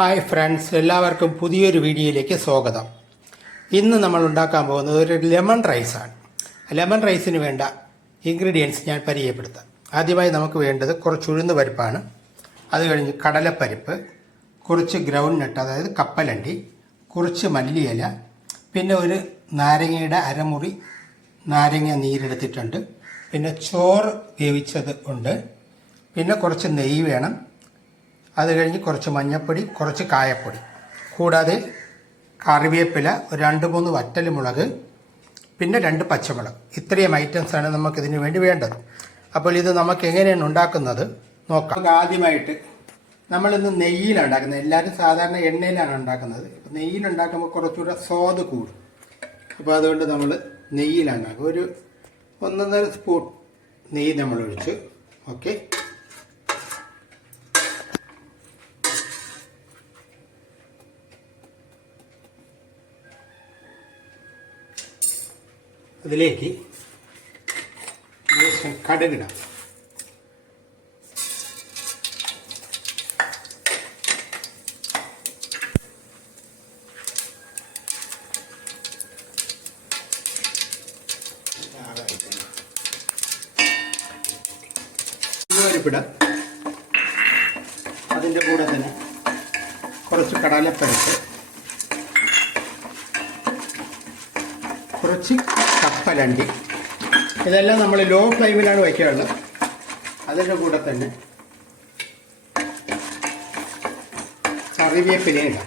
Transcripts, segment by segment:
Hi friends, എല്ലാവർക്കും പുതിയൊരു വീഡിയോയിലേക്ക് സ്വാഗതം. ഇന്ന് നമ്മൾ ഉണ്ടാക്കാൻ പോകുന്നത് ഒരു ലെമൺ റൈസാണ്. ലെമൺ റൈസിന് വേണ്ട ഇൻഗ്രീഡിയൻസ് ഞാൻ പരിചയപ്പെടുത്താം. ആദ്യമായി നമുക്ക് വേണ്ടത് കുറച്ച് ഉഴുന്ന് പരിപ്പാണ്. അത് കഴിഞ്ഞ് കടലപ്പരിപ്പ്, കുറച്ച് ഗ്രൗണ്ട് നട്ട് അതായത് കപ്പലണ്ടി, കുറച്ച് മല്ലിയില, പിന്നെ ഒരു നാരങ്ങയുടെ അരമുറി നാരങ്ങ നീരെടുത്തിട്ടുണ്ട്, പിന്നെ ചോറ് വേവിച്ചത് ഉണ്ട്, പിന്നെ കുറച്ച് നെയ്യ് വേണം. അത് കഴിഞ്ഞ് കുറച്ച് മഞ്ഞൾപ്പൊടി, കുറച്ച് കായപ്പൊടി, കൂടാതെ കറിവേപ്പില, ഒരു 2-3 വറ്റൽമുളക്, പിന്നെ 2 പച്ചമുളക്. ഇത്രയും ഐറ്റംസാണ് നമുക്കിതിന് വേണ്ടി വേണ്ടത്. അപ്പോൾ ഇത് നമുക്ക് എങ്ങനെയാണ് ഉണ്ടാക്കുന്നത് നോക്കാം. ആദ്യമായിട്ട് നമ്മളിന്ന് നെയ്യിലാണ് ഉണ്ടാക്കുന്നത്. എല്ലാവരും സാധാരണ എണ്ണയിലാണ് ഉണ്ടാക്കുന്നത്. നെയ്യിലുണ്ടാക്കുമ്പോൾ കുറച്ചുകൂടെ സ്വാദ് കൂടും. അപ്പോൾ അതുകൊണ്ട് നമ്മൾ നെയ്യിലാണ് ഉണ്ടാക്കുക. ഒരു 1.5 സ്പൂൺ നെയ്യ് നമ്മൾ ഒഴിച്ച്. ഓക്കെ, അതിലേക്ക് കടുകിടാം. പരിപ്പിടാം. അതിൻ്റെ കൂടെ തന്നെ കുറച്ച് കടലപ്പരിപ്പ്, കുറച്ച് കപ്പലണ്ടി. ഇതെല്ലാം നമ്മൾ ലോ ഫ്ലെയിമിലാണ് വയ്ക്കാറുള്ളത്. അതിൻ്റെ കൂടെ തന്നെ കറിവേപ്പില ഇടാം.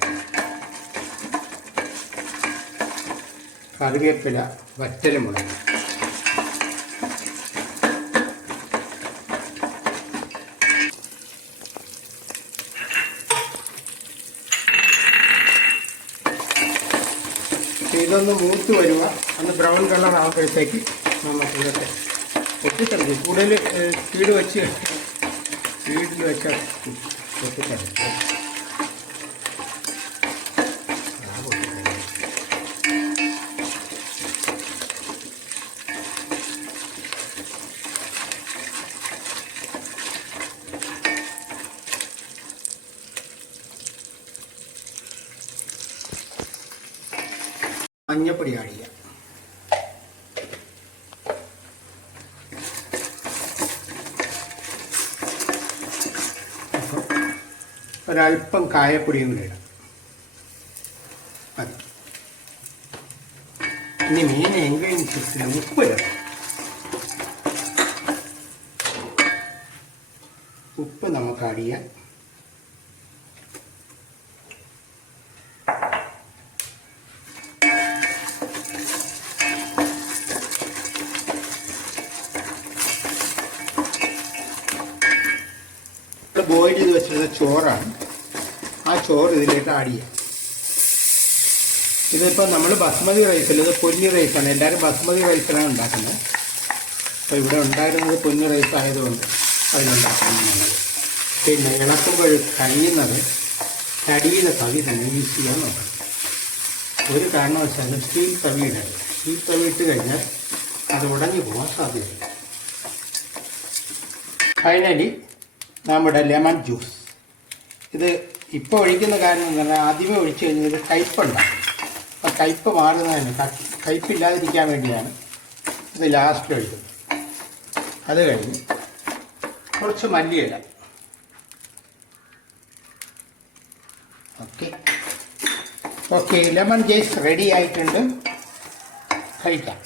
കറിവേപ്പില, വറ്റൽമുളക്, ഇതൊന്ന് മൂത്ത് വരുക. ഒന്ന് ബ്രൗൺ കളർ ആകുമ്പോഴത്തേക്ക് നമുക്ക് ഇതൊക്കെ പൊട്ടിത്തെറിക്കും. കൂടുതൽ സ്പീഡിൽ വെച്ചാൽ പൊട്ടിത്തെറിക്കും. മഞ്ഞപ്പൊടി ആഡ് ചെയ്യാം. ഒരല്പം കായപ്പൊടിയും കൂടി ഇടാം. മതി. ഇനി മീൻ എങ്കിന് ഉപ്പ് ഇടാം. ഉപ്പ് നമുക്ക് ആഡ് ചെയ്യാം. ബോയിൽ ചെയ്ത് വെച്ചിരുന്ന ചോറാണ്. ആ ചോറ് ഇതിലേക്ക് ആഡ് ചെയ്യാം. ഇതിപ്പോൾ നമ്മൾ ബസ്മതി റൈസിൽ, ഇത് പൊന്നി റൈസാണ്. എല്ലാവരും ബസ്മതി റൈസിലാണ് ഉണ്ടാക്കുന്നത്. അപ്പോൾ ഇവിടെ ഉണ്ടായിരുന്നത് പൊന്നി റൈസ് ആയതുകൊണ്ട് അതിനുണ്ടാക്കുന്നത്. പിന്നെ ഇളക്കുമ്പോൾ കഴിയുന്നത് തടിയുടെ തവി തന്നെ യൂസ് ചെയ്യാൻ നോക്കണം. ഒരു കാരണവശാലും സ്റ്റീൽ തവി ഇടരുത്. സ്റ്റീൽ തവി ഇട്ട് കഴിഞ്ഞാൽ അത് ഉടഞ്ഞു പോകാൻ സാധ്യതയില്ല. ഫൈനലി നമ്മുടെ ലെമൺ ജ്യൂസ്. ഇത് ഇപ്പോൾ ഒഴിക്കുന്ന കാരണം എന്ന് പറഞ്ഞാൽ ആദ്യമേ ഒഴിച്ച് കഴിഞ്ഞാൽ ഇത് കയ്പ്പുണ്ടാകും. അപ്പോൾ കയ്പ്പ് മാറുന്നതിന്, കയ്പ്പില്ലാതിരിക്കാൻ വേണ്ടിയാണ് ഇത് ലാസ്റ്റ് ഒഴിക്കുന്നത്. അത് കഴിഞ്ഞ് കുറച്ച് മല്ലിയില. ഓക്കെ, ലെമൺ ജ്യൂസ് റെഡി ആയിട്ടുണ്ട്. കഴിക്കാം.